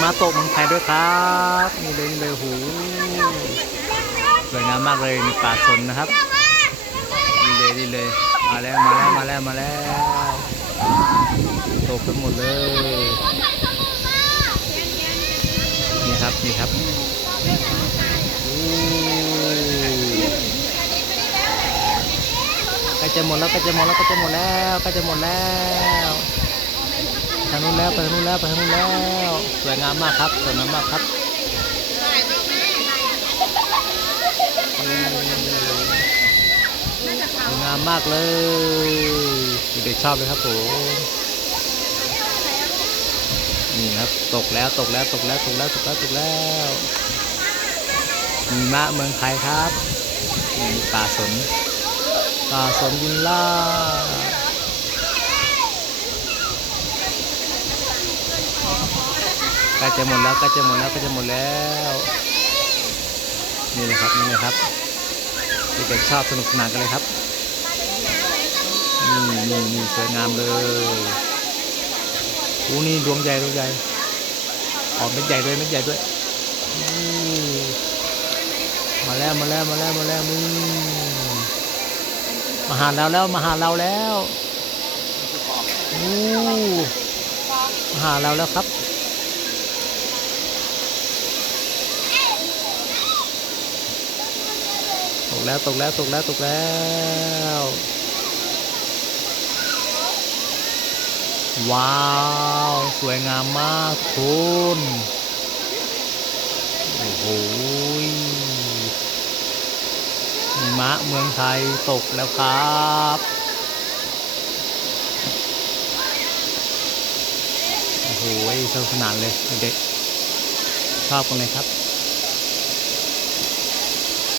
หมะตกเมืองไทยด้วยครับนี่เลยนี่เลยโหสวยงามมากเลยในป่าสนนะครับนี่เลยนี่เลยมาแล้วมาแล้วมาแล้วมาแล้วตกกันหมดเลยนี่ครับนี่ครับโอ้ใกล้จะหมดแล้วใกล้จะหมดแล้วใกล้จะหมดแล้วใกล้จะหมดแล้ว ทางนู้นแล้วไปทางนู้นแล้วไปทางนู้นแล้ว สวยงามมากครับสวยงามมากครับสวยงามมากเลยเด็กชอบเลยครับผมนี่ครับตกแล้วตกแล้วตกแล้วตกแล้วตกแล้วตกแล้วมีมะเมืองไทยครับนี่ป่าสนป่าสนวิลล่าใก ล้จะหมดแล้วใกล้จะหมดแล้วใกล้จะหมดแล้ว นี่เลยครับนี่เลยครับเด็กๆชอบสนุกสนานกันเลยครับนี่นี่นี่สวยงามเลยโอ้นี่ดวงใหญ่ดวงใหญ่ออกเม็ดใหญ่ด้วยเม็ดใหญ่ด้วยมาแล้วมาแล้วมาแล้วมาแล้วนี่มาหาเราแล้วมาหาเราแล้วอู้มาหาเราแล้วครับ กแล้วตกแล้วตกแล้วตกแล้วว้าว สวยงามมากคุณโอ้โหหิมะเมืองไทยตกแล้วครับโอ้โหสนุกสนานเลยเด็กชอบกันเลยครับ